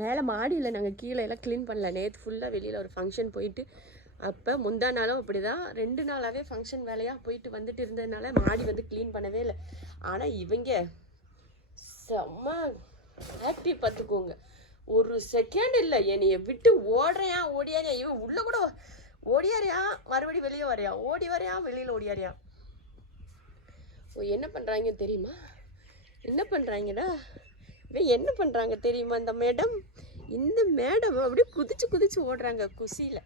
மேலே மாடியில் நாங்கள் கீழே எல்லாம் க்ளீன் பண்ணல. நேற்று ஃபுல்லாக வெளியில் ஒரு ஃபங்க்ஷன் போயிட்டு அப்போ முந்தா நாளும் அப்படி தான் 2 நாளாகவே ஃபங்க்ஷன் வேலையாக போயிட்டு வந்துட்டு இருந்ததுனால மாடி வந்து க்ளீன் பண்ணவே இல்லை. ஆனால் இவங்க செம்ம ஆக்டிவ் பார்த்துக்கோங்க. ஒரு செகண்ட் இல்லை என்னைய விட்டு ஓடுறியா ஓடியாரியா, இவன் உள்ளே கூட ஓடியாரியா, மறுபடியும் வெளியே வரையா, ஓடி வரையா, வெளியில் ஓடியாரியா. என்ன பண்ணுறாங்க தெரியுமா? என்ன பண்ணுறாங்கடா இவன் என்ன பண்ணுறாங்க தெரியுமா? இந்த மேடம் அப்படியே குதிச்சு குதிச்சு ஓடுறாங்க குசியில்.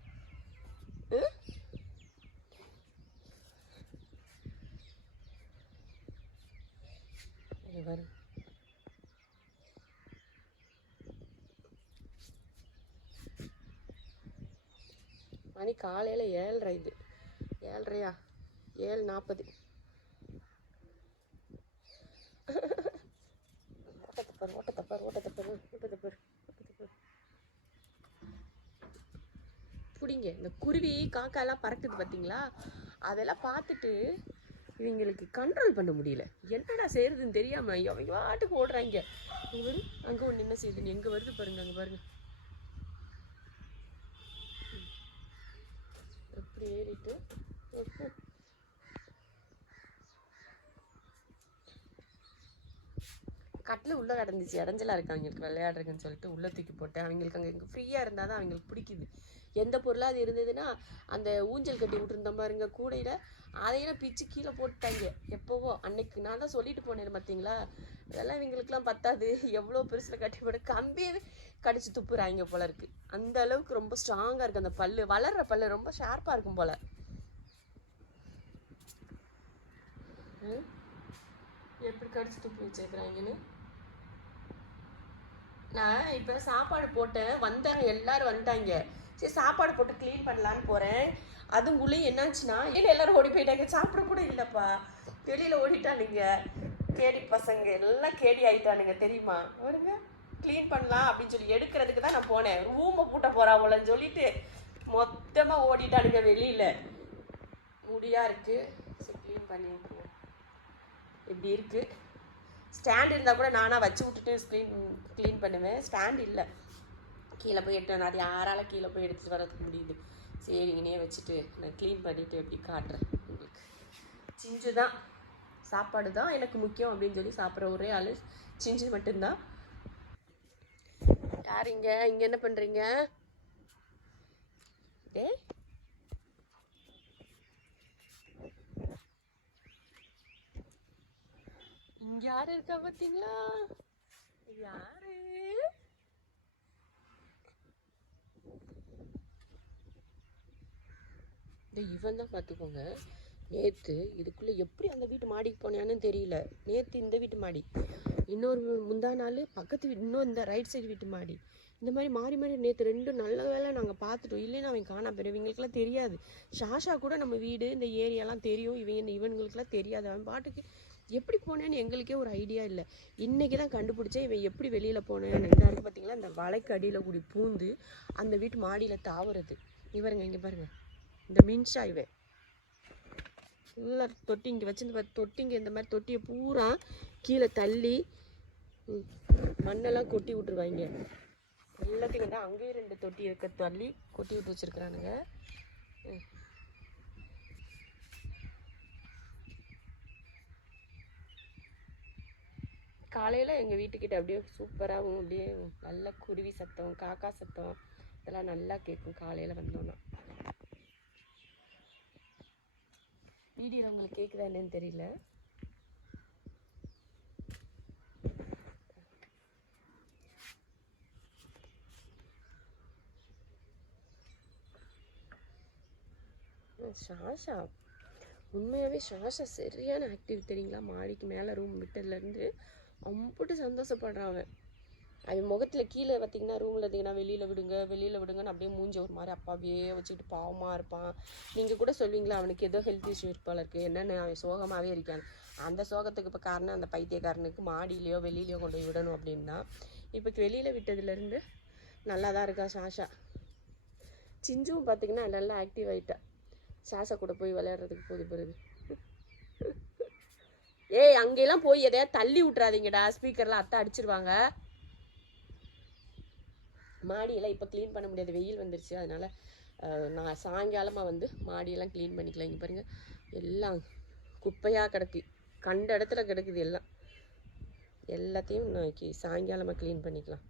வரும் மணி காலையில் 7:30. இது 7:30யா? 7:40. ஓட்டத்தப்பார். பிடிங்க. இந்த குருவி காக்காலாம் பறக்குது பார்த்தீங்களா? அதெல்லாம் பார்த்துட்டு இவங்களுக்கு கண்ட்ரோல் பண்ண முடியல. என்னடா செய்யறதுன்னு தெரியாம அவங்க வாட்டுக்கு ஓடுறாங்க. அங்கே ஒன்று என்ன செய்யுதுன்னு எங்கே வருது பாருங்க. அங்கே பாருங்க எப்படி ஏறிட்டு கட்டில் உள்ளே கிடந்துச்சு. இடைஞ்சலாக இருக்குது அவங்களுக்கு விளையாடுறதுன்னு சொல்லிட்டு உள்ளே தூக்கி போட்டேன். அவங்களுக்கு அங்கே ஃப்ரீயாக இருந்தால் தான் அவங்களுக்கு பிடிக்குது. எந்த பொருளாக அது இருந்ததுன்னா அந்த ஊஞ்சல் கட்டி விட்டுருந்தோம் பாருங்க கூடையில், அதையெல்லாம் பிச்சு கீழே போட்டுட்டாங்க. எப்போவோ அன்னைக்கு நான் தான் சொல்லிட்டு போனேன் பார்த்தீங்களா, அதெல்லாம் இவங்களுக்குலாம் பத்தாது. எவ்வளோ பெருசில் கட்டி போட்டு கம்பியே கடிச்சு துப்புறாங்க போல இருக்குது. அந்த அளவுக்கு ரொம்ப ஸ்ட்ராங்காக இருக்குது அந்த பல்லு. வளர்கிற பல்லு ரொம்ப ஷார்ப்பாக இருக்கும் போல். எப்படி கடிச்சு துப்பி வச்சுருக்குறாங்கன்னு. நான் இப்போ சாப்பாடு போட்டேன், வந்தாங்க எல்லாரும் வந்துட்டாங்க. சரி சாப்பாடு போட்டு க்ளீன் பண்ணலான்னு போகிறேன். அதுக்குள்ளேயும் என்னாச்சுன்னா எல்லாரும் ஓடி போயிட்டாங்க. சாப்பிட கூட இல்லைப்பா, வெளியில் ஓடிட்டானுங்க. கேடி பசங்க எல்லாம் கேடி ஆகிட்டானுங்க தெரியுமா? வருங்க க்ளீன் பண்ணலாம் அப்படின்னு சொல்லி எடுக்கிறதுக்கு தான் நான் போனேன். ரூமை பூட்ட போகிறாங்களன்னு சொல்லிட்டு மொத்தமாக ஓடிட்டானுங்க வெளியில். முடியாக இருக்குது. சரி க்ளீன் பண்ணி விட்டுருவோம். இப்படி இருக்குது. ஸ்டாண்ட் இருந்தால் கூட நானாக வச்சு விட்டுட்டு க்ளீன் பண்ணுவேன். ஸ்டாண்ட் இல்லை, கீழே போய் எடுத்து அது யாரால் கீழே போய் எடுத்துகிட்டு வரதுக்கு முடியுது. சரி இங்கேயே வச்சுட்டு நான் க்ளீன் பண்ணிவிட்டு எப்படி காட்டுறேன் உங்களுக்கு. சிஞ்சு தான் சாப்பாடு தான் எனக்கு முக்கியம் அப்படின்னு சொல்லி சாப்பிட்ற ஒரே ஆள் சிஞ்சு மட்டும்தான். யார் இங்கே என்ன பண்ணுறீங்க? இங்க யாரு இருக்கா பார்த்தீங்களா? யாரு? இவன் தான் பார்த்துக்கோங்க. நேற்று இதுக்குள்ளே எப்படி அந்த வீட்டு மாடிக்கு போனான்னு தெரியல. நேற்று இந்த வீட்டு மாடி, இன்னொரு முந்தா நாள் பக்கத்து வீட்டு, இன்னும் இந்த ரைட் சைடு வீட்டு மாடி, இந்த மாதிரி மாறி மாறி நேற்று 2 நல்ல வேலை நாங்கள் பார்த்துட்டோம். இல்லைன்னா அவங்க காணா போயிடும். இவங்களுக்குலாம் தெரியாது. ஷாஷா கூட நம்ம வீடு இந்த ஏரியாலாம் தெரியும், இவங்களுக்குலாம் தெரியாது. அவன் பாட்டுக்கு எப்படி போனேன்னு எங்களுக்கே ஒரு ஐடியா இல்லை. இன்றைக்கி தான் கண்டுபிடிச்சேன் இவன் எப்படி வெளியில் போனேன்னு. இதாக இருக்குது பார்த்தீங்களா, இந்த வலைக்கு அடியில் கூடி பூந்து அந்த வீட்டு மாடியில் தாவுறது. இவருங்க இங்கே பாருங்கள், இந்த மின்ஷா இவன் ஃபுல்லாக தொட்டி இங்கே வச்சுருந்து தொட்டிங்க. இந்த மாதிரி தொட்டியை பூரா கீழே தள்ளி மண்ணெல்லாம் கொட்டி விட்டுருவாங்க எல்லாத்தையும். தான் அங்கேயும் 2 தொட்டி இருக்க தள்ளி கொட்டி விட்டு வச்சுருக்குறானுங்க. காலையில் எங்கள் வீட்டுக்கிட்ட அப்படியே சூப்பராகவும் அப்படியே நல்ல குருவி சத்தம், காக்கா சத்தம் இதெல்லாம் நல்லா கேட்கும் காலையில் வந்தோன்னா. வீடியோவில் உங்களுக்கு கேட்குதா என்னன்னு தெரியல. ஷாஷா உண்மையாகவே ஷாஷா சரியான ஆக்டிவ் தெரியுங்களா? மாடிக்கு மேலே ரூம் விட்டதுலேருந்து அம்புட்டு சந்தோஷப்படுறான் அவன். அவன் முகத்தில் கீழே பார்த்தீங்கன்னா ரூமில் இருந்தீங்கன்னா வெளியில் விடுங்கன்னு அப்படியே மூஞ்சி ஒரு மாதிரி அப்பாவே வச்சுக்கிட்டு பாவமாக இருப்பான். நீங்கள் கூட சொல்வீங்களா அவனுக்கு ஏதோ ஹெல்த் இஷ்யூ இருப்பால இருக்குது, என்னென்னு அவன் சோகமாகவே இருக்கான். அந்த சோகத்துக்கு இப்போ காரணம் அந்த பைத்தியக்காரனுக்கு மாடியிலையோ வெளியிலையோ கொண்டு போய் விடணும் அப்படின்னா. இப்போ வெளியில் விட்டதுலேருந்து நல்லா தான் இருக்கா ஷாஷா. சிஞ்சுவும் பார்த்தீங்கன்னா நல்லா ஆக்டிவ் ஆகிட்டா. ஷாஷா கூட போய் விளையாடுறதுக்கு போது பிறகு. ஏய் அங்கெல்லாம் போய் எதையா தள்ளி விட்றாதீங்கடா, ஸ்பீக்கர்லாம் அத்தை அடிச்சிருவாங்க. மாடியெல்லாம் இப்போ க்ளீன் பண்ண முடியாது, வெயில் வந்துருச்சு. அதனால் நான் சாயங்காலமாக வந்து மாடியெல்லாம் க்ளீன் பண்ணிக்கலாம். இங்கே பாருங்கள், எல்லாம் குப்பையாக கிடக்கு, கண்ட இடத்துல கிடக்குது எல்லாம். எல்லாத்தையும் இன்னைக்கு சாயங்காலமாக க்ளீன் பண்ணிக்கலாம்.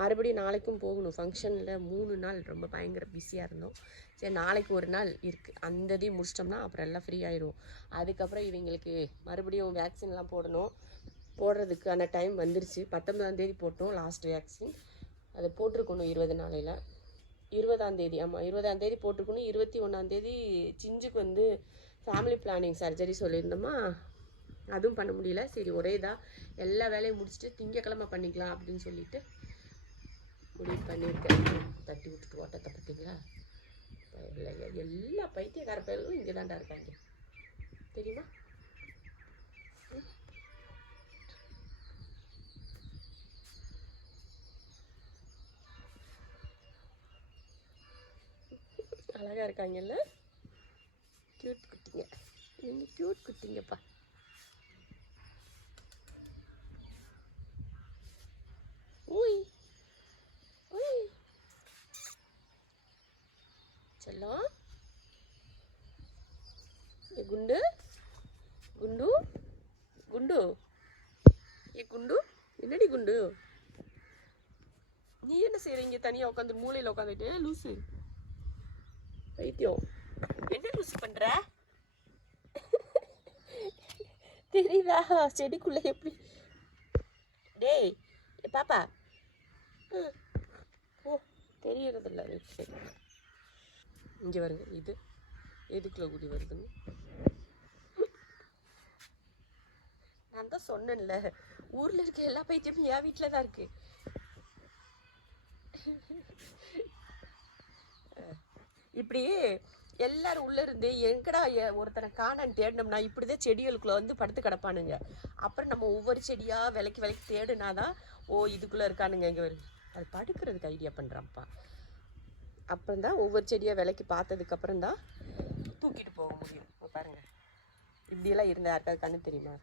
மறுபடியும் நாளைக்கும் போகணும் ஃபங்க்ஷனில். 3 நாள் ரொம்ப பயங்கர பிஸியாக இருந்தோம். சரி, நாளைக்கு ஒரு நாள் இருக்குது, அந்த இதையும் முடிச்சிட்டோம்னா அப்புறம் எல்லாம் ஃப்ரீ ஆயிடும். அதுக்கப்புறம் இவங்களுக்கு மறுபடியும் வேக்சின்லாம் போடுறதுக்கான டைம் வந்துருச்சு. 19ஆம் தேதி போட்டோம் லாஸ்ட் வேக்சின். அதை போட்டிருக்கணும் 20 நாளையில். 20ஆம் தேதி, ஆமாம் 20ஆம் தேதி போட்டிருக்கணும். 21ஆம் தேதி சிஞ்சுக்கு வந்து ஃபேமிலி பிளானிங் சர்ஜரி சொல்லியிருந்தோமா, அதுவும் பண்ண முடியல. சரி, ஒரே தான் எல்லா வேலையும் முடிச்சுட்டு திங்கக்கிழமை பண்ணிக்கலாம் அப்படின்னு சொல்லிட்டு முடிவு பண்ணியிருக்கேன். தட்டி விட்டுட்டு ஓட்டத்தை பார்த்தீங்களா? எல்லா பைத்தியக்கார பயலும் இங்கே தாண்டா இருக்காங்க, தெரியுமா? அழகா இருக்காங்கல்ல, கியூட் குட்டிங்க. நீங்கள் கியூட் குட்டிங்கப்பா. ஊய் ஊய் செல்லம். ஏ குண்டு, குண்டு குண்டு, ஏ குண்டு, என்னடி குண்டு, நீ என்ன செய்றீங்க? தனியாக உட்காந்து மூலையில் உட்காந்துட்டு லூசு பைத்தியம், என்ன லூசு பண்ணுற? தெரியுதா செடிக்குள்ளே எப்படி? டேய் பாப்பா, ஓ தெரியறதில்ல. சரி, இங்கே வருங்க, இது எதுக்குள்ள கூடி வருதுன்னு நான் தான் சொன்னேன்ல, ஊரில் இருக்க எல்லா பைத்தியமும் என் வீட்டில் தான் இருக்கு. இப்படி எல்லாரும் உள்ள இருந்து எங்கடா ஒருத்தனை காணான்னு தேடினோம்னா இப்படிதான் செடிகளுக்குள்ள வந்து படுத்து கிடப்பானுங்க. அப்புறம் நம்ம ஒவ்வொரு செடியா விலைக்கு தேடுனாதான், ஓ இதுக்குள்ள இருக்கானுங்க, இங்க வருங்க. அது படுக்கிறதுக்கு ஐடியா பண்றான்ப்பா. அப்புறம் தான் ஒவ்வொரு செடியா விலைக்கு பார்த்ததுக்கு அப்புறம் தான் தூக்கிட்டு போக முடியும். பாருங்க, இப்படியெல்லாம் இருந்தா யாருக்காவது கண்ணு தெரியுமா?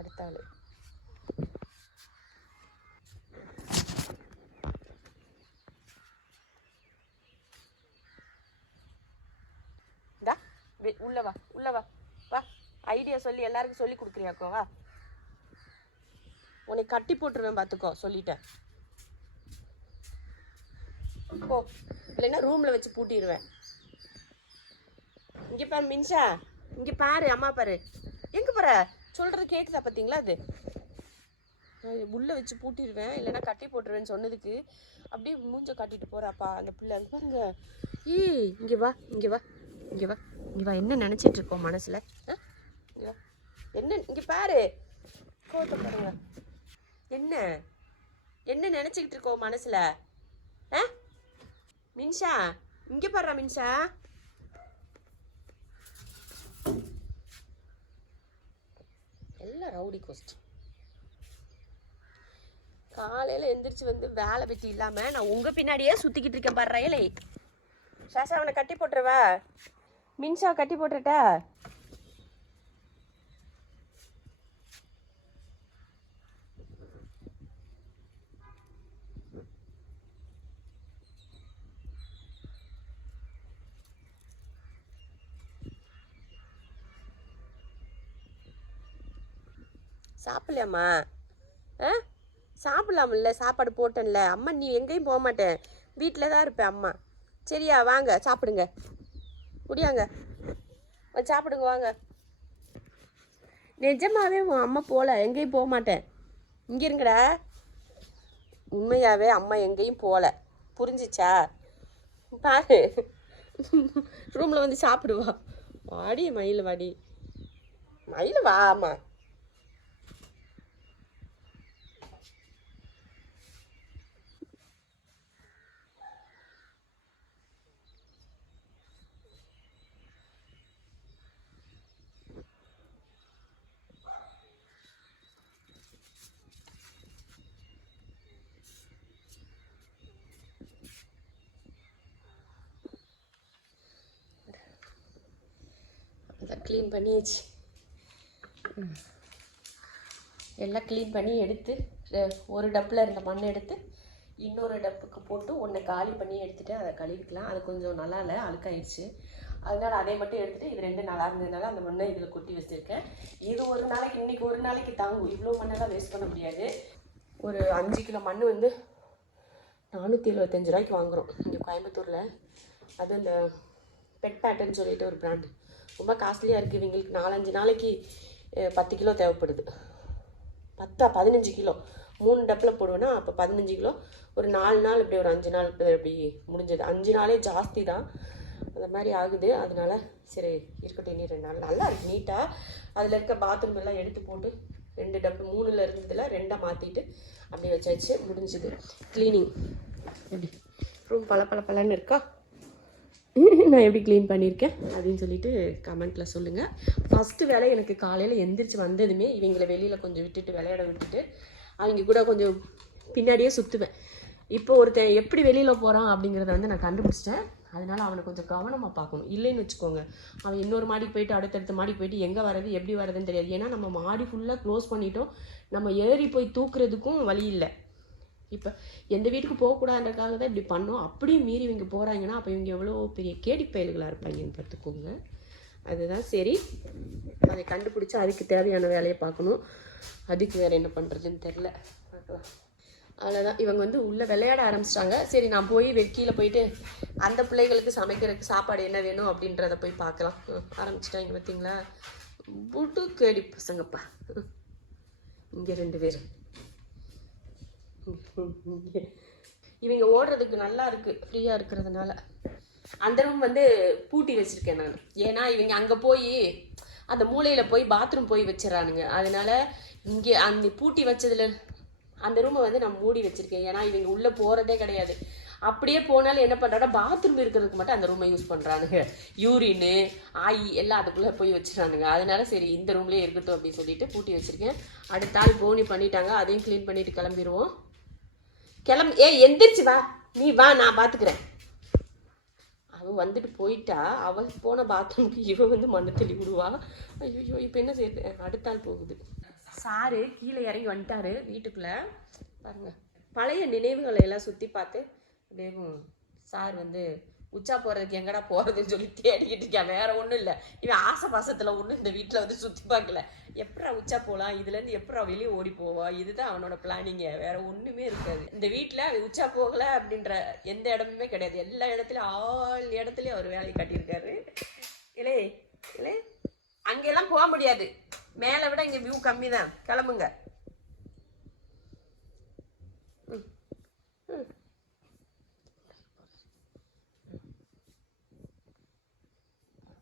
அடுத்த ஆளு உள்ளவா உள்ளவா வா. ஐடியா சொல்லி எல்லாருக்கும் சொல்லி கொடுக்குறியாக்கோ, வா. உன்னை கட்டி போட்டுருவேன் பார்த்துக்கோ, சொல்லிட்டேன். போ, இல்லைன்னா ரூமில் வச்சு பூட்டிடுவேன். இங்கே பாரு மின்ஷா, இங்கே பாரு, அம்மா பாரு. எங்கே பாரு, சொல்கிறது கேட்குதா பார்த்தீங்களா? அது உள்ளே வச்சு பூட்டிடுவேன், இல்லைன்னா கட்டி போட்டுருவேன்னு சொன்னதுக்கு அப்படியே மூஞ்ச காட்டிட்டு போகிறாப்பா அந்த பிள்ளை. அது பாருங்க. இங்கே வா, இங்கே வா, இங்கே வா, இங்கே வா. என்ன நினச்சிட்டு இருக்கோம் மனசில்? என்ன இங்கே பாரு, கோட்டை பாருங்க. என்ன என்ன நினச்சிக்கிட்டு இருக்கோம் மனசில்? மின்ஷா, இங்கே பாடுறா மின்ஷா. எல்லாம் ரவுடி கோஸ்ட். காலையில் எந்திரிச்சு வந்து வேலை வெட்டி இல்லாமல் நான் உங்கள் பின்னாடியே சுற்றிக்கிட்டு இருக்கேன் பாடுறா. ஏலே சாஷா, அவனை கட்டி போட்டுருவா. மின்ஷா கட்டி போட்டுட்டா? சாப்பிடலாமா? சாப்பிடலாமில்ல, சாப்பாடு போட்டேன்ல அம்மா. நீ எங்கேயும் போக மாட்டேன், வீட்டில் தான் இருப்பேன் அம்மா. சரியா? வாங்க சாப்பிடுங்க, முடியாங்க, சாப்பிடுங்க வாங்க. நிஜமாவே உன் அம்மா போகல, எங்கேயும் போக மாட்டேன். இங்கே இருங்கடா. உண்மையாகவே அம்மா எங்கேயும் போகல, புரிஞ்சிச்சா? பாரு, ரூமில் வந்து சாப்பிடுவா. வாடி மயில், வாடி மயில், வா. ஆமாம், க்ளீன் பண்ணியாச்சு. எல்லாம் க்ளீன் பண்ணி எடுத்து ஒரு டப்பில் இருந்த மண்ணை எடுத்து இன்னொரு டப்புக்கு போட்டு ஒன்றை காலி பண்ணி எடுத்துகிட்டு அதை கழுவிக்கலாம். அது கொஞ்சம் நல்லா இல்லை, அழுக்காயிடுச்சு. அதனால் அதை மட்டும் எடுத்துகிட்டு இது 2 நல்லா இருந்ததுனால அந்த மண்ணை இதில் கொட்டி வச்சுருக்கேன். இது ஒரு நாளைக்கு, இன்றைக்கி ஒரு நாளைக்கு தாங்கும். இவ்வளோ மண்ணெல்லாம் வேஸ்ட் பண்ண முடியாது. ஒரு 5 கிலோ மண் வந்து 475 ரூபாய்க்கு வாங்குகிறோம் இங்கே கோயம்புத்தூரில். அது இந்த பெட் பேட்டர்ன்னு சொல்லிட்டு ஒரு பிராண்டு, ரொம்ப காஸ்ட்லியாக இருக்குது. இவங்களுக்கு 4-5 நாளைக்கு 10 கிலோ தேவைப்படுது. 15 கிலோ 3 டப்பில் போடுவேன்னா அப்போ 15 கிலோ. ஒரு 4 நாள் இப்படி, ஒரு 5 நாள் இப்படி முடிஞ்சது. 5 நாளே ஜாஸ்தி தான், அந்த மாதிரி ஆகுது. அதனால சரி இருக்கட்டும், இனி 2 நாள் நல்லா இருக்குது நீட்டாக. அதில் இருக்க பாத்ரூம் எல்லாம் எடுத்து போட்டு 2 டப்பு 3ல் இருந்ததில் 2 மாற்றிட்டு அப்படி வச்சாச்சு, முடிஞ்சுது க்ளீனிங். எப்படி ரூம் பளபளன்னு இருக்கா? நான் எப்படி க்ளீன் பண்ணியிருக்கேன் அப்படின்னு சொல்லிட்டு கமெண்ட்டில் சொல்லுங்கள். ஃபஸ்ட்டு வேலை எனக்கு காலையில் எந்திரிச்சு வந்ததுமே இவங்களை வெளியில் கொஞ்சம் விட்டுட்டு விளையாட விட்டுட்டு அவங்க கூட கொஞ்சம் பின்னாடியே சுற்றுவேன். இப்போ ஒருத்தன் எப்படி வெளியில் போகிறான் அப்படிங்கிறத வந்து நான் கண்டுபிடிச்சிட்டேன். அதனால் அவனை கொஞ்சம் கவனமாக பார்க்கணும். இல்லைன்னு வச்சுக்கோங்க, அவன் இன்னொரு மாடிக்கு போயிட்டு அடுத்தடுத்த மாடிக்கு போயிட்டு எங்கே வர்றது எப்படி வர்றதுன்னு தெரியாது. ஏன்னா நம்ம மாடி ஃபுல்லாக க்ளோஸ் பண்ணிட்டோம், நம்ம ஏறி போய் தூக்குறதுக்கும் வழி இல்லை. இப்போ எந்த வீட்டுக்கு போகக்கூடாதுன்றக்காக தான் இப்படி பண்ணோம். அப்படியும் மீறி இவங்க போகிறாங்கன்னா அப்போ இவங்க எவ்வளோ பெரிய கேடி பயல்களாக இருப்பாங்கன்னு பார்த்துக்கோங்க. அதுதான் சரி, அதை கண்டுபிடிச்சி அதுக்கு தேவையான வேலையை பார்க்கணும். அதுக்கு வேறு என்ன பண்ணுறதுன்னு தெரில. அவ்வளோதான். இவங்க வந்து உள்ளே விளையாட ஆரம்பிச்சிட்டாங்க. சரி நான் போய் கீழே போயிட்டு அந்த பிள்ளைகளுக்கு சமைக்கிறதுக்கு சாப்பாடு என்ன வேணும் அப்படின்றத போய் பார்க்கலாம். ஆரம்பிச்சிட்டாங்க பார்த்தீங்களா, புட்டு கேடி பசங்கப்பா. இங்கே 2 பேர் இவங்க ஓடுறதுக்கு நல்லா இருக்குது, ஃப்ரீயாக இருக்கிறதுனால. அந்த ரூம் வந்து பூட்டி வச்சுருக்கேன் நான். ஏன்னா இவங்க அங்கே போய் அந்த மூலையில் போய் பாத்ரூம் போய் வச்சிடறானுங்க. அதனால இங்கே அந்த பூட்டி வச்சதில் அந்த ரூமை வந்து நான் மூடி வச்சுருக்கேன். ஏன்னா இவங்க உள்ளே போகிறதே கிடையாது. அப்படியே போனாலும் என்ன பண்ணுறாங்க, பாத்ரூம் இருக்கிறதுக்கு மட்டும் அந்த ரூமை யூஸ் பண்ணுறானுங்க. யூரின்னு ஆயி எல்லாம் அதுக்குள்ளே போய் வச்சுறானுங்க. அதனால சரி இந்த ரூம்லேயே இருக்கட்டும் அப்படின்னு சொல்லிட்டு பூட்டி வச்சுருக்கேன். அடுத்த ஆள் போனி பண்ணிட்டாங்க, அதையும் க்ளீன் பண்ணிவிட்டு கிளம்பிடுவோம். எந்திரிச்சு வா, நீ வா, நான் பார்த்துக்கிறேன். அவள் வந்துட்டு போயிட்டா, அவள் போன பாத்ரூமுக்கு இவன் வந்து மண்ணு தெளி விடுவா. ஐயோ இப்போ என்ன செய்யுது, அடுத்த ஆள் போகுது. சாரு கீழே இறங்கி வந்துட்டாரு வீட்டுக்குள்ளே. பாருங்கள், பழைய நினைவுகளை எல்லாம் சுற்றி பார்த்து அப்படியே சார் வந்து உச்சா போகிறதுக்கு எங்கடா போகிறதுன்னு சொல்லி தேடிக்கிட்டு இருக்கேன். வேறு ஒன்றும் இல்லை, இவன் ஆசை பாசத்தில் ஒன்றும் இந்த வீட்டில் வந்து சுற்றி பார்க்கல. எப்படா உச்சா போகலாம், இதுலேருந்து எப்படா வெளியே ஓடி போவா, இதுதான் அவனோட பிளானிங்க. வேறு ஒன்றுமே இருக்காது இந்த வீட்டில். உச்சா போகலை அப்படின்ற எந்த இடமுமே கிடையாது. எல்லா இடத்துலையும் ஆள் இடத்துலையும் அவர் வேலையை கட்டியிருக்காரு. இல்லை இல்லை, அங்கெல்லாம் போக முடியாது, மேலே விட இங்கே வியூ கம்மி தான். கிளம்புங்க.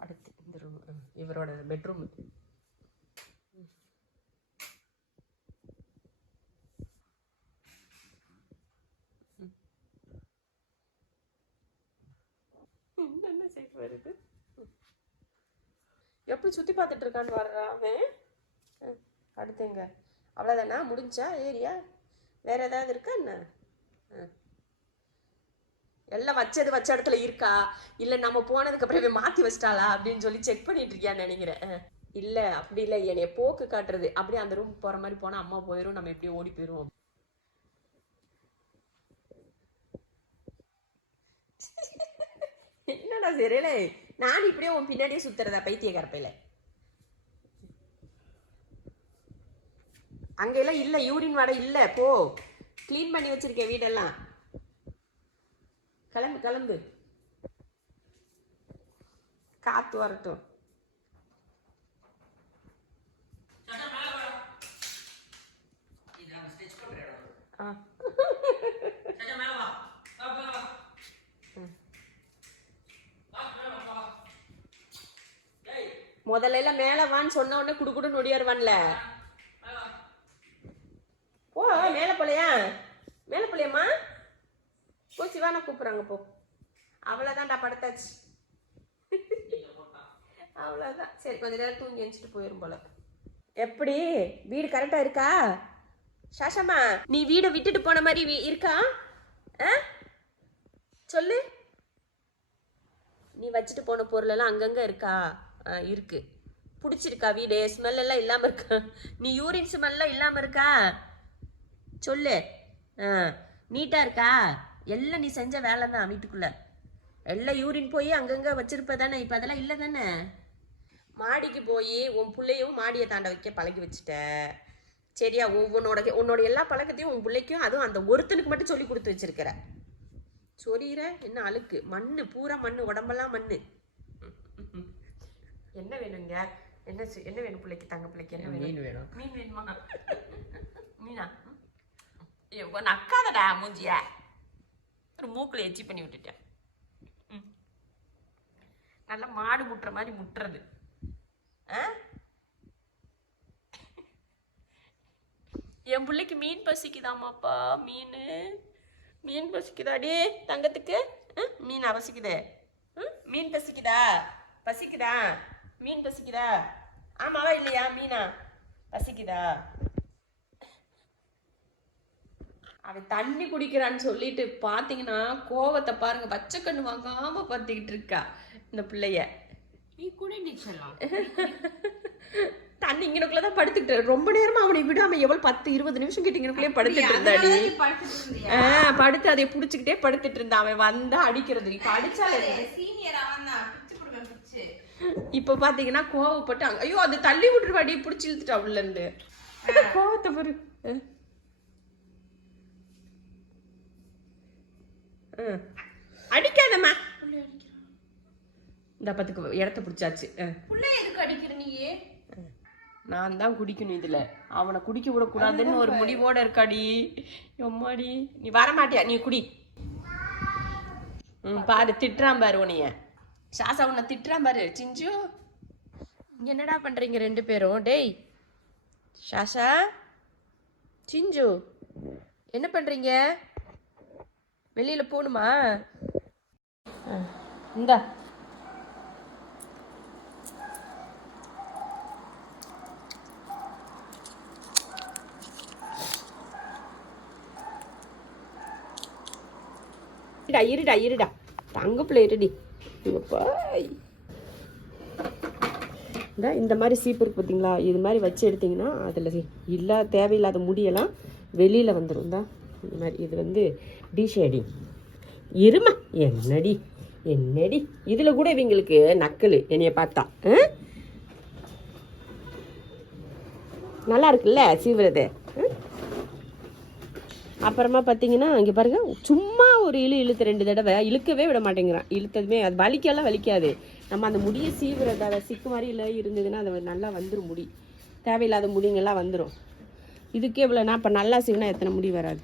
அடுத்து இந்த ரூம் இவரோட பெட்ரூம். என்ன செய்து வருது, எப்படி சுற்றி பார்த்துட்டு இருக்கான்னு வர்றா அவன். அடுத்துங்க அவ்வளோதானா, முடிஞ்சா ஏரியா? வேறு ஏதாவது இருக்கா என்ன? எல்லாம் வச்ச இடத்துல இருக்கா, இல்லை நம்ம போனதுக்கப்புறம் இவன் மாற்றி வச்சிட்டாளா அப்படின்னு சொல்லி செக் பண்ணிட்டு இருக்கியான்னு நினைக்கிறேன். இல்லை அப்படி இல்லை, என்னைய போக்கு காட்டுறது. அப்படியே அந்த ரூம் போகிற மாதிரி போனால் அம்மா போயிடும், நம்ம எப்படியும் ஓடி போயிடுவோம். என்னடா சரியில்ல, நான் இப்படியே உன் பின்னாடியே சுத்துறதா பைத்திய கரப்பையில? அங்கெல்லாம் இல்லை, யூரின் வாடை இல்லை. போ, க்ளீன் பண்ணி வச்சிருக்கேன் வீடெல்லாம். கிளம்பு கிளம்பு, காத்து வரட்டும். முதல்ல எல்லாம் மேலே வான்னு சொன்ன உடனே குடுக்குடுன்னு நொடியாருவான்ல. போ, மேலே போலையா? மேலே போலையம்மா? போ, சிவானா கூப்பிட்றாங்க, போ. அவ்வளோதான்டா, படுத்தாச்சு. அவ்வளோதான். சரி, கொஞ்ச நேரம் தூங்கி எழுச்சிட்டு போயிடும் போல. எப்படி வீடு கரெக்டாக இருக்கா சாஷாமா? நீ வீடை விட்டுட்டு போன மாதிரி இருக்கா? சொல்லு. நீ வச்சுட்டு போன பொருளெல்லாம் அங்கங்கே இருக்கா? இருக்கு. பிடிச்சிருக்கா வீடு? ஸ்மெல் எல்லாம் இல்லாமல் இருக்கா? நீ யூரின் ஸ்மெல்லாம் இல்லாமல் இருக்கா சொல்லு. நீட்டாக இருக்கா? எல்லாம் நீ செஞ்ச வேலை தான் வீட்டுக்குள்ளே. எல்லாம் யூரின் போய் அங்கங்கே வச்சிருப்ப தானே. இப்போ அதெல்லாம் இல்லை தானே. மாடிக்கு போய் உன் பிள்ளையும் மாடியை தாண்ட வைக்க பழகி வச்சுட்ட. சரியா? உன்னோட எல்லா பழக்கத்தையும் உன் பிள்ளைக்கும் அதுவும் அந்த ஒருத்தனுக்கு மட்டும் சொல்லி கொடுத்து வச்சிருக்கிற. சொரியிற என்ன அழுக்கு மண்ணு, பூரா மண்ணு, உடம்பெல்லாம் மண்ணு. என்ன வேணுங்க? என்ன வேணும் பிள்ளைக்கு? தங்க பிள்ளைக்கு என்ன வேணும்? மீன் வேணும். மீன் வேணுமா? மீனா? ஒன்று அக்காதடா மூஞ்சிய. ஒரு மூக்கில் எச்சி பண்ணி விட்டுட்டேன். நல்லா மாடு முட்டுற மாதிரி முட்டுறது. என் பிள்ளைக்கு மீன் பசிக்குதாமாப்பா. மீன் பசிக்குதாடி தங்கத்துக்கு. மீன் அவசிக்குதே. மீன் பசிக்குதா? பசிக்குதா? மீன் பசிக்குதா? ஆமாவா இல்லையா? மீனா பசிக்குதா? அவன் தண்ணி குடிக்கிறான்னு சொல்லிட்டு பார்த்தீங்கன்னா கோவத்தை பாருங்க. பச்சை கண்ணு வாங்காம பார்த்துக்கிட்டு இருக்கா இந்த பிள்ளைய. நீ குடிச்சலாம் தண்ணி இங்கனக்குள்ளதான் படுத்துக்கிட்டு ரொம்ப நேரமா அவனை விடாம எவ்வளவு 10-20 நிமிஷம் கிட்ட இங்கனக்குள்ளே படுத்துட்டு இருந்தாடி. படுத்து அதை புடிச்சுக்கிட்டே படுத்துட்டு இருந்தான். அவன் வந்தா அடிக்கிறது. இப்ப அடிச்சாலே இப்ப பாத்தீங்கன்னா கோவப்பட்டு ஐயோ அது தள்ளி விட்டுருவாடி, புடிச்சு இழுத்துட்டா உள்ள இருந்து. கோவத்தை பாரு. அடிக்காதம்மா. இந்த பத்துக்கு இடத்த பிடிச்சாச்சு. எதுக்கு அடிக்கிற நீயே? நான் தான் குடிக்கணும் இதுல. அவனை குடிக்க விடக்கூடாதுன்னு ஒரு முடிவோட இருக்காடி. எம்மாடி நீ வரமாட்டியா? நீ குடி. பாரு திட்டுறான் பாரு உன்னைய. சாசா உன்னை திட்டுறான் பாரு. சிஞ்சு என்னடா பண்றீங்க ரெண்டு பேரும்? டேய் சாசா, சிஞ்சு என்ன பண்றீங்க? வெளியில போகணுமா? இந்தா இருடா தங்க பிள்ளை இருடி. இந்த மாதிரி சீப்பு இருக்கு பார்த்தீங்களா? இது மாதிரி வச்சு எடுத்தீங்கன்னா அதில் தேவையில்லாத முடியெல்லாம் வெளியில் வந்துடும். தான் இந்த மாதிரி இது வந்து டி ஷேடிங். இருமா என்னடி இதில் கூட இவங்களுக்கு நக்கல் என்னைய பார்த்தா. நல்லா இருக்குல்ல சீவுறது. அப்புறமா பார்த்தீங்கன்னா இங்கே பாருங்க, சும்மா ஒரு இழுத்து 2 தடவை இழுக்கவே விட மாட்டேங்கிறான். இழுத்ததுமே அது வலிக்காது. நம்ம அந்த முடியை சீவுறத சிக்கு மாதிரி இல்லை இருந்ததுன்னா அது நல்லா வந்துடும். முடி தேவையில்லாத முடிங்கெல்லாம் வந்துடும். இதுக்கே இவ்வளோ நான் இப்போ நல்லா சீவுனா எத்தனை முடி வராது.